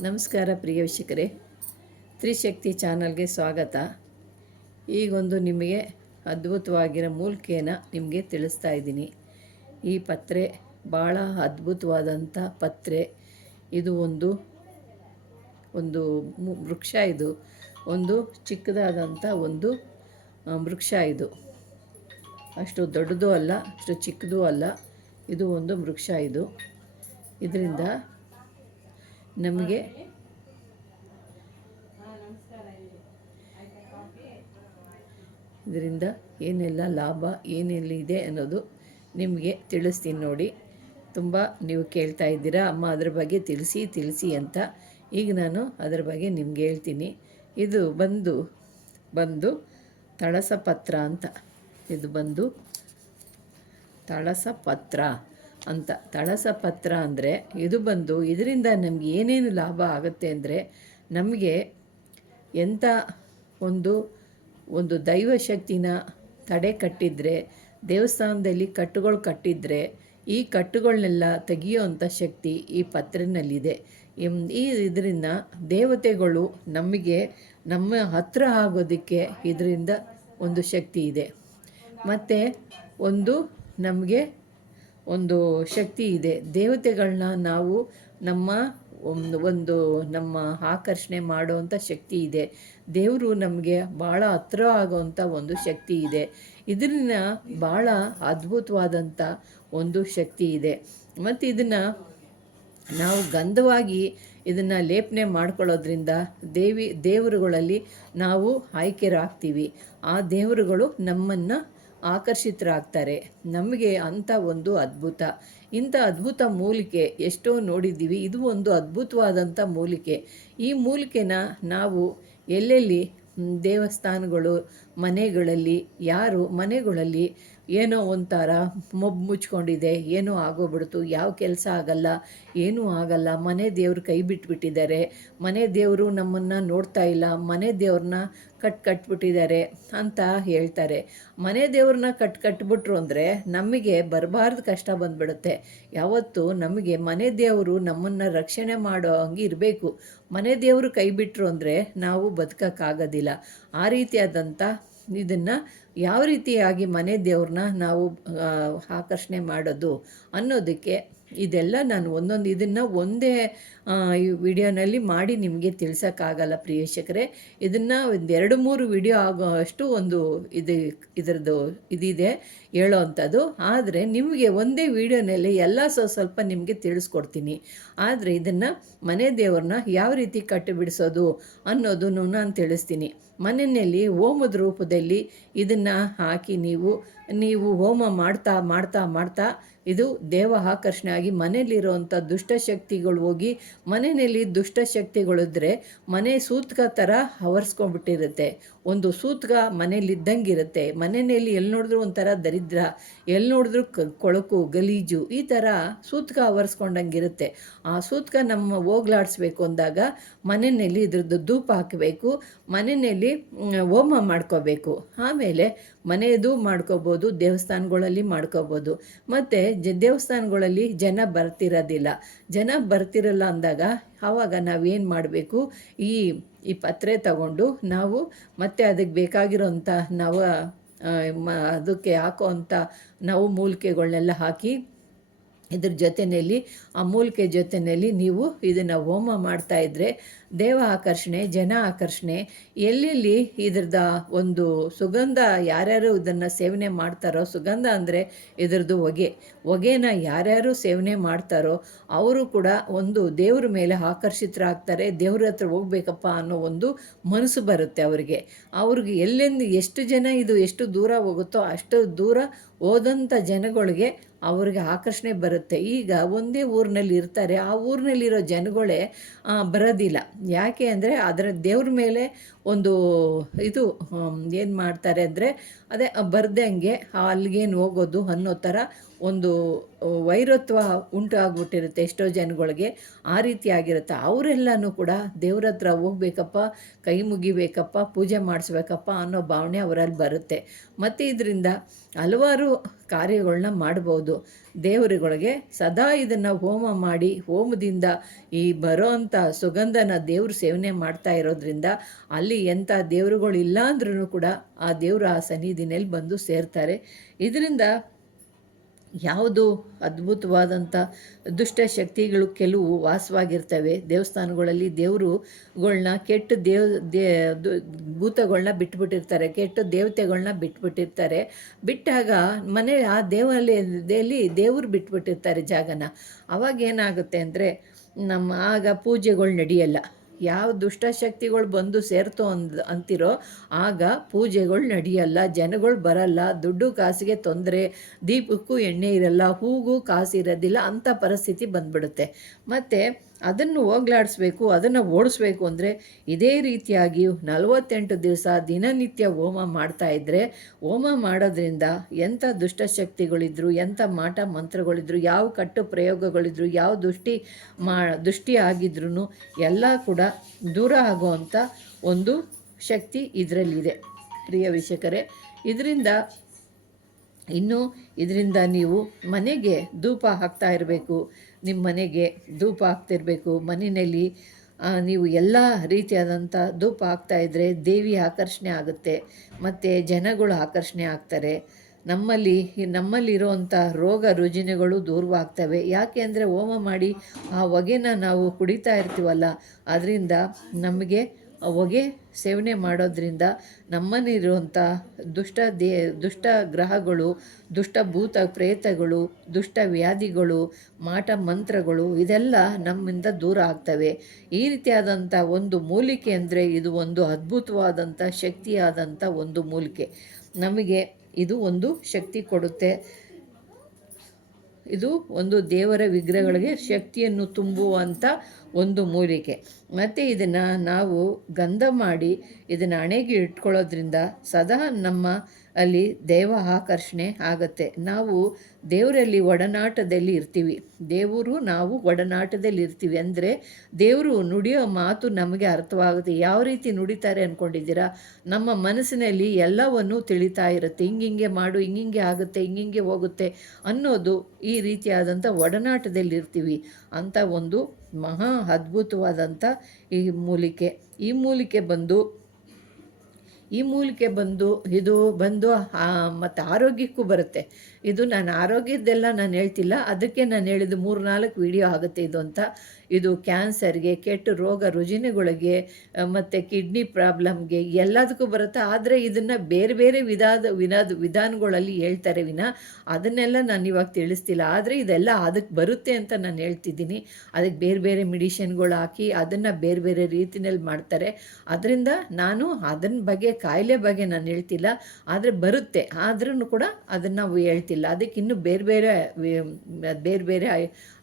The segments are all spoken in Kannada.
ನಮಸ್ಕಾರ ಪ್ರಿಯ ವೀಕ್ಷಕರೇ. ತ್ರಿಶಕ್ತಿ ಚಾನಲ್ಗೆ ಸ್ವಾಗತ. ಈಗೊಂದು ನಿಮಗೆ ಅದ್ಭುತವಾಗಿರೋ ಮೂಲಿಕೆಯನ್ನು ನಿಮಗೆ ತಿಳಿಸ್ತಾ ಇದ್ದೀನಿ. ಈ ಪತ್ರೆ ಭಾಳ ಅದ್ಭುತವಾದಂಥ ಪತ್ರೆ. ಇದು ಒಂದು ಒಂದು ವೃಕ್ಷ ಇದು. ಒಂದು ಚಿಕ್ಕದಾದಂಥ ಒಂದು ವೃಕ್ಷ ಇದು. ಅಷ್ಟು ದೊಡ್ಡದೂ ಅಲ್ಲ, ಅಷ್ಟು ಚಿಕ್ಕದೂ ಅಲ್ಲ. ಇದು ಒಂದು ವೃಕ್ಷ ಇದು. ಇದರಿಂದ ನಮಗೆ ಇದರಿಂದ ಏನೆಲ್ಲ ಲಾಭ, ಏನೆಲ್ಲ ಇದೆ ಅನ್ನೋದು ನಿಮಗೆ ತಿಳಿಸ್ತೀನಿ ನೋಡಿ. ತುಂಬ ನೀವು ಕೇಳ್ತಾ ಇದ್ದೀರಾ, ಅಮ್ಮ ಅದ್ರ ಬಗ್ಗೆ ತಿಳಿಸಿ ತಿಳಿಸಿ ಅಂತ. ಈಗ ನಾನು ಅದರ ಬಗ್ಗೆ ನಿಮ್ಗೆ ಹೇಳ್ತೀನಿ. ಇದು ಬಂದು ಬಂದು ತಳಸ ಪತ್ರ ಅಂತ. ಇದು ಬಂದು ತಳಸ ಪತ್ರ ಅಂತ ತಳಸ ಪತ್ರ ಅಂದರೆ ಇದು ಬಂದು ಇದರಿಂದ ನಮಗೆ ಏನೇನು ಲಾಭ ಆಗುತ್ತೆ ಅಂದರೆ ನಮಗೆ ಎಂಥ ಒಂದು ಒಂದು ದೈವ ಶಕ್ತಿನ ತಡೆ ಕಟ್ಟಿದರೆ, ದೇವಸ್ಥಾನದಲ್ಲಿ ಕಟ್ಟುಗಳು ಕಟ್ಟಿದರೆ ಈ ಕಟ್ಟುಗಳನ್ನೆಲ್ಲ ತೆಗಿಯೋವಂಥ ಶಕ್ತಿ ಈ ಪತ್ರನಲ್ಲಿದೆ. ಈ ಇದರಿಂದ ದೇವತೆಗಳು ನಮಗೆ ನಮ್ಮ ಹತ್ರ ಆಗೋದಕ್ಕೆ ಇದರಿಂದ ಒಂದು ಶಕ್ತಿ ಇದೆ. ಮತ್ತು ಒಂದು ನಮಗೆ ಒಂದು ಶಕ್ತಿ ಇದೆ. ದೇವತೆಗಳನ್ನ ನಾವು ನಮ್ಮ ಒಂದು ಒಂದು ನಮ್ಮ ಆಕರ್ಷಣೆ ಮಾಡುವಂಥ ಶಕ್ತಿ ಇದೆ. ದೇವರು ನಮಗೆ ಭಾಳ ಹತ್ರ ಆಗೋವಂಥ ಒಂದು ಶಕ್ತಿ ಇದೆ. ಇದನ್ನ ಭಾಳ ಅದ್ಭುತವಾದಂಥ ಒಂದು ಶಕ್ತಿ ಇದೆ. ಮತ್ತು ಇದನ್ನು ನಾವು ಗಂಧವಾಗಿ ಇದನ್ನು ಲೇಪನೆ ಮಾಡ್ಕೊಳ್ಳೋದ್ರಿಂದ ದೇವಿ, ದೇವರುಗಳಲ್ಲಿ ನಾವು ಆಯ್ಕೆರಾಗ್ತೀವಿ ಆ ದೇವರುಗಳು ನಮ್ಮನ್ನು ಆಕರ್ಷಿತರಾಗ್ತಾರೆ. ನಮಗೆ ಅಂಥ ಒಂದು ಅದ್ಭುತ. ಇಂಥ ಅದ್ಭುತ ಮೂಲಿಕೆ ಎಷ್ಟೋ ನೋಡಿದ್ದೀವಿ. ಇದು ಒಂದು ಅದ್ಭುತವಾದಂಥ ಮೂಲಿಕೆ. ಈ ಮೂಲಿಕೆನ ನಾವು ಎಲ್ಲೆಲ್ಲಿ ದೇವಸ್ಥಾನಗಳು, ಮನೆಗಳಲ್ಲಿ, ಯಾರು ಮನೆಗಳಲ್ಲಿ ಏನೋ ಒಂಥರ ಮೊಬ್ಬು ಮುಚ್ಕೊಂಡಿದೆ, ಏನೋ ಆಗೋಗ್ಬಿಡ್ತು, ಯಾವ ಕೆಲಸ ಆಗಲ್ಲ, ಏನೂ ಆಗಲ್ಲ, ಮನೆ ದೇವರು ಕೈ ಬಿಟ್ಬಿಟ್ಟಿದ್ದಾರೆ, ಮನೆ ದೇವರು ನಮ್ಮನ್ನು ನೋಡ್ತಾ ಇಲ್ಲ, ಮನೆ ದೇವ್ರನ್ನ ಕಟ್ ಕಟ್ಬಿಟ್ಟಿದ್ದಾರೆ ಅಂತ ಹೇಳ್ತಾರೆ. ಮನೆ ದೇವ್ರನ್ನ ಕಟ್ ಕಟ್ಬಿಟ್ರು ಅಂದರೆ ನಮಗೆ ಬರಬಾರ್ದು ಕಷ್ಟ ಬಂದ್ಬಿಡುತ್ತೆ. ಯಾವತ್ತು ನಮಗೆ ಮನೆ ದೇವರು ನಮ್ಮನ್ನು ರಕ್ಷಣೆ ಮಾಡೋ ಹಂಗೆ ಇರಬೇಕು. ಮನೆ ದೇವರು ಕೈ ಬಿಟ್ಟರು ಅಂದರೆ ನಾವು ಬದುಕೋಕ್ಕಾಗೋದಿಲ್ಲ. ಆ ರೀತಿಯಾದಂಥ ಇದನ್ನು ಯಾವ ರೀತಿಯಾಗಿ ಮನೆ ದೇವ್ರನ್ನ ನಾವು ಆಕರ್ಷಣೆ ಮಾಡೋದು ಅನ್ನೋದಕ್ಕೆ ಇದೆಲ್ಲ ನಾನು ಒಂದೊಂದು ಇದನ್ನು ಒಂದೇ ವಿಡಿಯೋನಲ್ಲಿ ಮಾಡಿ ನಿಮಗೆ ತಿಳಿಸೋಕ್ಕಾಗಲ್ಲ ಪ್ರಿಯೇಕ್ಷಕರೇ. ಇದನ್ನು ಒಂದು ಎರಡು ಮೂರು ವಿಡಿಯೋ ಆಗೋ ಅಷ್ಟು ಒಂದು ಇದು, ಇದರದ್ದು ಇದಿದೆ ಹೇಳೋ ಅಂಥದ್ದು ಆದರೆ ನಿಮಗೆ ಒಂದೇ ವಿಡಿಯೋನಲ್ಲಿ ಎಲ್ಲ ಸೊ ಸ್ವಲ್ಪ ನಿಮಗೆ ತಿಳಿಸ್ಕೊಡ್ತೀನಿ. ಆದರೆ ಇದನ್ನು ಮನೆ ದೇವ್ರನ್ನ ಯಾವ ರೀತಿ ಕಟ್ಟಿ ಬಿಡಿಸೋದು ಅನ್ನೋದನ್ನು ನಾನು ತಿಳಿಸ್ತೀನಿ. ಮನೆಯಲ್ಲಿ ಓಮದ ರೂಪದಲ್ಲಿ ಇದನ್ನು ಹಾಕಿ ನೀವು ನೀವು ಹೋಮ ಮಾಡ್ತಾ ಮಾಡ್ತಾ ಮಾಡ್ತಾ ಇದು ದೇವ ಆಕರ್ಷಣೆ ಆಗಿ ಮನೆಯಲ್ಲಿರುವಂಥ ದುಷ್ಟಶಕ್ತಿಗಳು ಹೋಗಿ ಮನೆಯಲ್ಲಿ ದುಷ್ಟಶಕ್ತಿಗಳಿದ್ರೆ ಮನೆ ಸೂತ್ಕ ಥರ ಆವರಿಸ್ಕೊಂಡ್ಬಿಟ್ಟಿರುತ್ತೆ ಒಂದು ಸೂತ್ಕ ಮನೇಲಿ ಇದ್ದಂಗಿರುತ್ತೆ ಮನೆಯಲ್ಲಿ ಎಲ್ಲಿ ನೋಡಿದ್ರು ಒಂಥರ ದರಿದ್ರ, ಎಲ್ಲಿ ನೋಡಿದ್ರು ಕ, ಕೊಳಕು, ಗಲೀಜು ಈ ಥರ ಸೂತ್ಕ ಹವರ್ಸ್ಕೊಂಡಂಗಿರುತ್ತೆ. ಆ ಸೂತ್ಕ ನಮ್ಮ ಹೋಗ್ಲಾಡಿಸ್ಬೇಕು ಅಂದಾಗ ಮನೆಯಲ್ಲಿ ಇದ್ರದ್ದು ಧೂಪ ಹಾಕಬೇಕು, ಮನೆಯಲ್ಲಿ ಹೋಮ ಮಾಡ್ಕೋಬೇಕು. ಆಮೇಲೆ ಮನೆಯದು ಮಾಡ್ಕೋಬೋದು, ದೇವಸ್ಥಾನಗಳಲ್ಲಿ ಮಾಡ್ಕೋಬೋದು. ಮತ್ತು ಜ, ದೇವಸ್ಥಾನಗಳಲ್ಲಿ ಜನ ಬರ್ತಿರೋದಿಲ್ಲ. ಜನ ಬರ್ತಿರಲ್ಲ ಅಂದಾಗ ಆವಾಗ ನಾವೇನು ಮಾಡಬೇಕು? ಈ ಈ ಪತ್ರೆ ತಗೊಂಡು ನಾವು ಮತ್ತೆ ಅದಕ್ಕೆ ಬೇಕಾಗಿರೋಂಥ ನವ ಅದಕ್ಕೆ ಹಾಕೋ ಅಂಥ ನಾವು ಮೂಲಿಕೆಗಳನ್ನೆಲ್ಲ ಹಾಕಿ ಇದ್ರ ಜೊತೆಯಲ್ಲಿ ಆ ಮೂಲಿಕೆ ಜೊತೆಯಲ್ಲಿ ನೀವು ಇದನ್ನು ಹೋಮ ಮಾಡ್ತಾಯಿದ್ರೆ ದೇವ ಆಕರ್ಷಣೆ, ಜನ ಆಕರ್ಷಣೆ, ಎಲ್ಲೆಲ್ಲಿ ಇದ್ರದ ಒಂದು ಸುಗಂಧ ಯಾರ್ಯಾರು ಇದನ್ನು ಸೇವನೆ ಮಾಡ್ತಾರೋ, ಸುಗಂಧ ಅಂದರೆ ಇದ್ರದ್ದು ಹೊಗೆ. ಹೊಗೆನ ಯಾರ್ಯಾರು ಸೇವನೆ ಮಾಡ್ತಾರೋ, ಅವರು ಕೂಡ ಒಂದು ದೇವ್ರ ಮೇಲೆ ಆಕರ್ಷಿತರಾಗ್ತಾರೆ, ದೇವ್ರ ಹತ್ರ ಹೋಗ್ಬೇಕಪ್ಪ ಅನ್ನೋ ಒಂದು ಮನಸ್ಸು ಬರುತ್ತೆ ಅವರಿಗೆ. ಅವ್ರಿಗೆ ಎಲ್ಲೆಂದು ಎಷ್ಟು ಜನ ಇದು ಎಷ್ಟು ದೂರ ಹೋಗುತ್ತೋ ಅಷ್ಟು ದೂರ ಹೋದಂಥ ಜನಗಳಿಗೆ ಅವ್ರಿಗೆ ಆಕರ್ಷಣೆ ಬರುತ್ತೆ. ಈಗ ಒಂದೇ ಊರಿನಲ್ಲಿ ಇರ್ತಾರೆ, ಆ ಊರಿನಲ್ಲಿರೋ ಜನಗಳೇ ಬರೋದಿಲ್ಲ. ಯಾಕೆ ಅಂದರೆ ಅದರ ದೇವ್ರ ಮೇಲೆ ಒಂದು ಇದು ಏನು ಮಾಡ್ತಾರೆ ಅಂದರೆ, ಅದೇ ಬರ್ದಂಗೆ ಅಲ್ಲಿಗೇನು ಹೋಗೋದು ಅನ್ನೋ ಥರ ಒಂದು ವೈರತ್ವ ಉಂಟು ಆಗ್ಬಿಟ್ಟಿರುತ್ತೆ ಎಷ್ಟೋ ಜನಗಳಿಗೆ. ಆ ರೀತಿ ಆಗಿರುತ್ತೆ. ಅವರೆಲ್ಲನೂ ಕೂಡ ದೇವ್ರ ಹತ್ರ ಹೋಗ್ಬೇಕಪ್ಪ, ಕೈ ಮುಗಿಬೇಕಪ್ಪ, ಪೂಜೆ ಮಾಡಿಸ್ಬೇಕಪ್ಪ ಅನ್ನೋ ಭಾವನೆ ಅವರಲ್ಲಿ ಬರುತ್ತೆ. ಮತ್ತು ಇದರಿಂದ ಹಲವಾರು ಕಾರ್ಯಗಳನ್ನ ಮಾಡ್ಬೋದು. ದೇವರುಗಳಿಗೆ ಸದಾ ಇದನ್ನು ಹೋಮ ಮಾಡಿ, ಹೋಮದಿಂದ ಈ ಬರೋ ಅಂಥ ಸುಗಂಧನ ದೇವ್ರ ಸೇವನೆ ಮಾಡ್ತಾ ಇರೋದ್ರಿಂದ ಅಲ್ಲಿ ಎಂಥ ದೇವರುಗಳು ಇಲ್ಲ ಅಂದ್ರೂ ಕೂಡ ಆ ದೇವರು ಆ ಸನ್ನಿಧಿನಲ್ಲಿ ಬಂದು ಸೇರ್ತಾರೆ. ಇದರಿಂದ ಯಾವುದು ಅದ್ಭುತವಾದಂಥ ದುಷ್ಟಶಕ್ತಿಗಳು ಕೆಲವು ವಾಸವಾಗಿರ್ತವೆ. ದೇವಸ್ಥಾನಗಳಲ್ಲಿ ದೇವರುಗಳನ್ನ ಕೆಟ್ಟ ದೇವ್, ದೇ ಭೂತಗಳನ್ನ ಭೂತಗಳ್ನ ಬಿಟ್ಬಿಟ್ಟಿರ್ತಾರೆ, ಕೆಟ್ಟ ದೇವತೆಗಳನ್ನ ಬಿಟ್ಬಿಟ್ಟಿರ್ತಾರೆ. ಬಿಟ್ಟಾಗ ಮನೆ, ಆ ದೇವಾಲಯದಲ್ಲಿ ದೇವರು ಬಿಟ್ಬಿಟ್ಟಿರ್ತಾರೆ ಜಾಗನ. ಅವಾಗ ಏನಾಗುತ್ತೆ ಅಂದರೆ ನಮ್ಮ ಆಗ ಪೂಜೆಗಳು ನಡೆಯಲ್ಲ. ಯಾವ ದುಷ್ಟಶಕ್ತಿಗಳು ಬಂದು ಸೇರ್ತೋ ಅಂದ್, ಅಂತಿರೋ, ಆಗ ಪೂಜೆಗಳು ನಡೆಯಲ್ಲ, ಜನಗಳು ಬರಲ್ಲ, ದುಡ್ಡು ಕಾಸಿಗೆ ತೊಂದರೆ, ದೀಪಕ್ಕೂ ಎಣ್ಣೆ ಇರಲ್ಲ, ಹೂಗೂ ಕಾಸು ಇರೋದಿಲ್ಲ ಅಂಥ ಪರಿಸ್ಥಿತಿ ಬಂದ್ಬಿಡುತ್ತೆ. ಮತ್ತು ಅದನ್ನು ಹೋಗ್ಲಾಡಿಸ್ಬೇಕು, ಅದನ್ನು ಓಡಿಸ್ಬೇಕು ಅಂದರೆ ಇದೇ ರೀತಿಯಾಗಿ ನಲವತ್ತೆಂಟು ದಿವಸ ದಿನನಿತ್ಯ ಹೋಮ ಮಾಡ್ತಾ ಇದ್ದರೆ ಹೋಮ ಮಾಡೋದ್ರಿಂದ ಎಂಥ ದುಷ್ಟಶಕ್ತಿಗಳಿದ್ರು ಎಂಥ ಮಾಟ ಮಂತ್ರಗಳಿದ್ರು, ಯಾವ ಕಟ್ಟು ಪ್ರಯೋಗಗಳಿದ್ರು, ಯಾವ ದುಷ್ಟಿ ಮಾ, ದುಷ್ಟಿ ಆಗಿದ್ರೂ ಎಲ್ಲ ಕೂಡ ದೂರ ಆಗುವಂಥ ಒಂದು ಶಕ್ತಿ ಇದರಲ್ಲಿದೆ. ಪ್ರಿಯ ವೀಕ್ಷಕರೇ, ಇದರಿಂದ ಇನ್ನು ಇದರಿಂದ ನೀವು ಮನೆಗೆ ಧೂಪ ಹಾಕ್ತಾ ಇರಬೇಕು ನಿಮ್ಮ ಮನೆಗೆ ಧೂಪ ಹಾಕ್ತಿರ್ಬೇಕು. ಮನೆಯಲ್ಲಿ ನೀವು ಎಲ್ಲ ರೀತಿಯಾದಂಥ ಧೂಪ ಹಾಕ್ತಾಯಿದ್ರೆ ದೇವಿ ಆಕರ್ಷಣೆ ಆಗುತ್ತೆ. ಮತ್ತು ಜನಗಳು ಆಕರ್ಷಣೆ ಆಗ್ತಾರೆ. ನಮ್ಮಲ್ಲಿ ನಮ್ಮಲ್ಲಿರುವಂಥ ರೋಗ ರುಜಿನಗಳು ದೂರವಾಗ್ತವೆ. ಯಾಕೆ ಅಂದರೆ ಹೋಮ ಮಾಡಿ ಆ ಹೊಗೆನ ನಾವು ಕುಡಿತಾ ಇರ್ತೀವಲ್ಲ ಅದರಿಂದ ನಮಗೆ ಹೊಗೆ ಸೇವನೆ ಮಾಡೋದ್ರಿಂದ ನಮ್ಮಲ್ಲಿರುವಂಥ ದುಷ್ಟ ದೇ, ದುಷ್ಟ ಗ್ರಹಗಳು, ದುಷ್ಟ ಭೂತ ಪ್ರೇತಗಳು, ದುಷ್ಟ ವ್ಯಾಧಿಗಳು, ಮಾಟ ಮಂತ್ರಗಳು ಇದೆಲ್ಲ ನಮ್ಮಿಂದ ದೂರ ಆಗ್ತವೆ. ಈ ರೀತಿಯಾದಂಥ ಒಂದು ಮೂಲಿಕೆ ಅಂದರೆ ಇದು ಒಂದು ಅದ್ಭುತವಾದಂಥ ಶಕ್ತಿಯಾದಂಥ ಒಂದು ಮೂಲಿಕೆ. ನಮಗೆ ಇದು ಒಂದು ಶಕ್ತಿ ಕೊಡುತ್ತೆ. ಇದು ಒಂದು ದೇವರ ವಿಗ್ರಹಗಳಿಗೆ ಶಕ್ತಿಯನ್ನು ತುಂಬುವಂಥ ಒಂದು ಮೂಲಿಕೆ. ಮತ್ತು ಇದನ್ನು ನಾವು ಗಂಧ ಮಾಡಿ ಇದನ್ನು ಅಣೆಗೆ ಇಟ್ಕೊಳ್ಳೋದ್ರಿಂದ ಸದಾ ನಮ್ಮ ಅಲ್ಲಿ ದೇವ ಆಕರ್ಷಣೆ ಆಗುತ್ತೆ. ನಾವು ದೇವರಲ್ಲಿ ಒಡನಾಟದಲ್ಲಿ ಇರ್ತೀವಿ. ದೇವರು ನಾವು ಒಡನಾಟದಲ್ಲಿ ಇರ್ತೀವಿ ಅಂದರೆ ದೇವರು ನುಡಿಯೋ ಮಾತು ನಮಗೆ ಅರ್ಥವಾಗುತ್ತೆ. ಯಾವ ರೀತಿ ನುಡಿತಾರೆ ಅಂದ್ಕೊಂಡಿದ್ದೀರಾ ನಮ್ಮ ಮನಸ್ಸಿನಲ್ಲಿ ಎಲ್ಲವನ್ನು ತಿಳಿತಾ ಇರುತ್ತೆ. ಹಿಂಗಿಂಗೆ ಮಾಡು, ಹಿಂಗಿಂಗೆ ಆಗುತ್ತೆ, ಹಿಂಗಿಂಗೆ ಹೋಗುತ್ತೆ ಅನ್ನೋದು ಈ ರೀತಿಯಾದಂಥ ಒಡನಾಟದಲ್ಲಿ ಇರ್ತೀವಿ ಅಂತ ಒಂದು ಮಹಾ ಅದ್ಭುತವಾದಂಥ ಈ ಮೂಲಿಕೆ. ಈ ಮೂಲಿಕೆ ಬಂದು, ಈ ಮೂಲಿಕೆ ಬಂದು, ಇದು ಬಂದು ಮತ್ತು ಆರೋಗ್ಯಕ್ಕೂ ಬರುತ್ತೆ. ಇದು ನಾನು ಆರೋಗ್ಯದ್ದೆಲ್ಲ ನಾನು ಹೇಳ್ತಿಲ್ಲ, ಅದಕ್ಕೆ ನಾನು ಹೇಳಿದ್ದು ಮೂರು ನಾಲ್ಕು ವಿಡಿಯೋ ಆಗುತ್ತೆ ಇದು ಅಂತ. ಇದು ಕ್ಯಾನ್ಸರ್ಗೆ, ಕೆಟ್ಟ ರೋಗ ರುಜಿನಗಳಿಗೆ ಮತ್ತು ಕಿಡ್ನಿ ಪ್ರಾಬ್ಲಮ್ಗೆ ಎಲ್ಲದಕ್ಕೂ ಬರುತ್ತೆ. ಆದರೆ ಇದನ್ನು ಬೇರೆ ಬೇರೆ ವಿಧಾದ ವಿಧಾದ ವಿಧಾನಗಳಲ್ಲಿ ಹೇಳ್ತಾರೆ ವಿನ. ಅದನ್ನೆಲ್ಲ ನಾನು ಇವಾಗ ತಿಳಿಸ್ತಿಲ್ಲ. ಆದರೆ ಇದೆಲ್ಲ ಅದಕ್ಕೆ ಬರುತ್ತೆ ಅಂತ ನಾನು ಹೇಳ್ತಿದ್ದೀನಿ. ಅದಕ್ಕೆ ಬೇರೆ ಬೇರೆ ಮೆಡಿಷನ್ಗಳು ಹಾಕಿ ಅದನ್ನು ಬೇರೆ ಬೇರೆ ರೀತಿಯಲ್ಲಿ ಮಾಡ್ತಾರೆ. ಅದರಿಂದ ನಾನು ಅದನ್ನ ಬಗ್ಗೆ, ಕಾಯಿಲೆ ಬಗ್ಗೆ ನಾನು ಹೇಳ್ತಿಲ್ಲ. ಆದರೆ ಬರುತ್ತೆ. ಆದ್ರೂ ಕೂಡ ಅದನ್ನು ನಾವು ಹೇಳ್ತಿಲ್ಲ ಅದಕ್ಕೆ ಇನ್ನೂ ಬೇರೆ ಬೇರೆ ಬೇರೆ ಬೇರೆ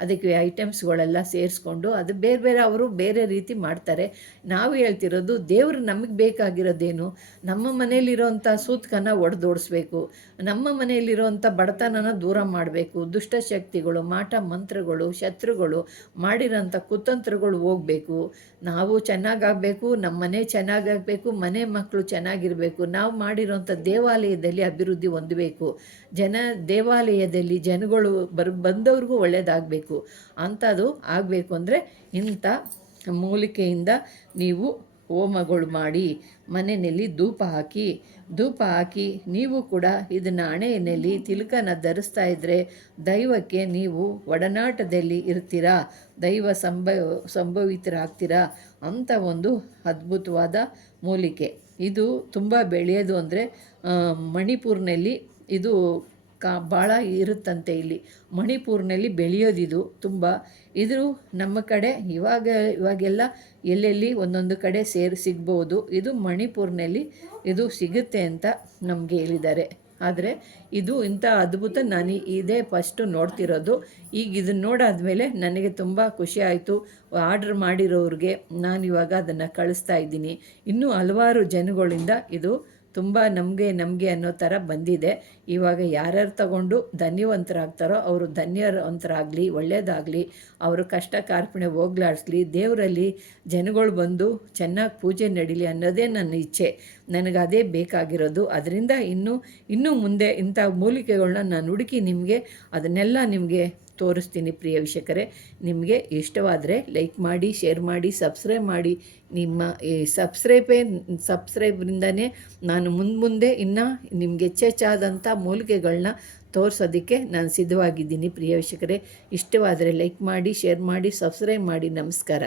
ಅದಕ್ಕೆ ಐಟಮ್ಸ್ಗಳೆಲ್ಲ ಸೇರಿಸ್ಕೊಂಡು ಅದು ಬೇರೆ ಬೇರೆ ಅವರು ಬೇರೆ ರೀತಿ ಮಾಡ್ತಾರೆ. ನಾವು ಹೇಳ್ತಿರೋದು ದೇವರು ನಮಗೆ ಬೇಕಾಗಿರೋದೇನು? ನಮ್ಮ ಮನೆಯಲ್ಲಿರೋಂಥ ಸೂತ್ಕನ ಒಡೆದೋಡಿಸ್ಬೇಕು. ನಮ್ಮ ಮನೆಯಲ್ಲಿರೋಂಥ ಬಡತನನ ದೂರ ಮಾಡಬೇಕು. ದುಷ್ಟಶಕ್ತಿಗಳು, ಮಾಟ ಮಂತ್ರಗಳು, ಶತ್ರುಗಳು ಮಾಡಿರೋಂಥ ಕುತಂತ್ರಗಳು ಹೋಗಬೇಕು. ನಾವು ಚೆನ್ನಾಗಾಗಬೇಕು, ನಮ್ಮ ಮನೆ ಚೆನ್ನಾಗಾಗಬೇಕು, ಮನೆ ಮಕ್ಕಳು ಚೆನ್ನಾಗಿರಬೇಕು. ನಾವು ಮಾಡಿರೋಂಥ ದೇವಾಲಯದಲ್ಲಿ ಅಭಿವೃದ್ಧಿ ಹೊಂದಬೇಕು. ಜನ ದೇವಾಲಯದಲ್ಲಿ ಜನಗಳು ಬರ್, ಬಂದವ್ರಿಗೂ ಒಳ್ಳೆಯದಾಗಬೇಕು ಅಂಥದ್ದು ಆಗಬೇಕು ಅಂದರೆ ಇಂಥ ಮೂಲಿಕೆಯಿಂದ ನೀವು ಹೋಮಗಳು ಮಾಡಿ, ಮನೆಯಲ್ಲಿ ಧೂಪ ಹಾಕಿ ಧೂಪ ಹಾಕಿ ನೀವು ಕೂಡ ಇದನ್ನು ಹಣೆಯಲ್ಲಿ ತಿಲಕನ ಧರಿಸ್ತಾ ಇದ್ದರೆ ದೈವಕ್ಕೆ ನೀವು ಒಡನಾಟದಲ್ಲಿ ಇರ್ತೀರಾ, ದೈವ ಸಂಭವ ಸಂಭವಿತರಾಗ್ತೀರಾ ಅಂತ ಒಂದು ಅದ್ಭುತವಾದ ಮೂಲಿಕೆ. ಇದು ತುಂಬ ಬೆಳೆಯೋದು ಅಂದರೆ ಮಣಿಪುರ್ನಲ್ಲಿ ಇದು ಕಾ ಭಾಳ ಇರುತ್ತಂತೆ ಇಲ್ಲಿ. ಮಣಿಪುರ್ನಲ್ಲಿ ಬೆಳೆಯೋದಿದು ತುಂಬ. ಇದು ನಮ್ಮ ಕಡೆ ಇವಾಗ, ಇವಾಗೆಲ್ಲ ಎಲ್ಲೆಲ್ಲಿ ಒಂದೊಂದು ಕಡೆ ಸೇರಿ, ಸಿಗ್ಬೋದು. ಇದು ಮಣಿಪುರ್ನಲ್ಲಿ ಇದು ಸಿಗುತ್ತೆ ಅಂತ ನಮಗೆ ಹೇಳಿದ್ದಾರೆ. ಆದರೆ ಇದು ಇಂಥ ಅದ್ಭುತ ನಾನು ಇದೇ ಫಸ್ಟು ನೋಡ್ತಿರೋದು. ಈಗ ಇದನ್ನು ನೋಡಾದ್ಮೇಲೆ ನನಗೆ ತುಂಬ ಖುಷಿ ಆಯಿತು. ಆರ್ಡ್ರ್ ಮಾಡಿರೋರಿಗೆ ಇವಾಗ ಅದನ್ನು ಕಳಿಸ್ತಾ ಇದ್ದೀನಿ. ಇನ್ನೂ ಹಲವಾರು ಜನಗಳಿಂದ ಇದು ತುಂಬ ನಮಗೆ ನಮಗೆ ಅನ್ನೋ ಥರ ಬಂದಿದೆ. ಇವಾಗ ಯಾರ್ಯಾರು ತಗೊಂಡು ಧನ್ಯವಂತರಾಗ್ತಾರೋ ಅವರು ಧನ್ಯವಂತರಾಗಲಿ ಒಳ್ಳೆಯದಾಗಲಿ ಅವರು ಕಷ್ಟ ಕಾರ್ಪಣೆ ಹೋಗ್ಲಾಡಿಸ್ಲಿ, ದೇವರಲ್ಲಿ ಜನಗಳು ಬಂದು ಚೆನ್ನಾಗಿ ಪೂಜೆ ನಡೀಲಿ ಅನ್ನೋದೇ ನನ್ನ ಇಚ್ಛೆ. ನನಗೆ ಅದೇ ಬೇಕಾಗಿರೋದು. ಅದರಿಂದ ಇನ್ನೂ ಇನ್ನೂ ಮುಂದೆ ಇಂಥ ಮೂಲಿಕೆಗಳನ್ನ ನಾನು ಹುಡುಕಿ ನಿಮಗೆ, ಅದನ್ನೆಲ್ಲ ನಿಮಗೆ ತೋರಿಸ್ತೀನಿ ಪ್ರಿಯ ವೀಕ್ಷಕರೇ. ನಿಮಗೆ ಇಷ್ಟವಾದರೆ ಲೈಕ್ ಮಾಡಿ ಶೇರ್ ಮಾಡಿ ಸಬ್ಸ್ಕ್ರೈಬ್ ಮಾಡಿ. ನಿಮ್ಮ ಈ ಸಬ್ಸ್ಕ್ರೈಬೇ ಸಬ್ಸ್ಕ್ರೈಬ್ರಿಂದನೇ ನಾನು ಮುಂದೆ ಮುಂದೆ ಇನ್ನೂ ನಿಮಗೆ ಹೆಚ್ಚೆಚ್ಚಾದಂಥ ಮೂಲಿಕೆಗಳನ್ನ ತೋರಿಸೋದಕ್ಕೆ ನಾನು ಸಿದ್ಧವಾಗಿದ್ದೀನಿ ಪ್ರಿಯ ವೀಕ್ಷಕರೇ. ಇಷ್ಟವಾದರೆ ಲೈಕ್ ಮಾಡಿ ಶೇರ್ ಮಾಡಿ ಸಬ್ಸ್ಕ್ರೈಬ್ ಮಾಡಿ. ನಮಸ್ಕಾರ.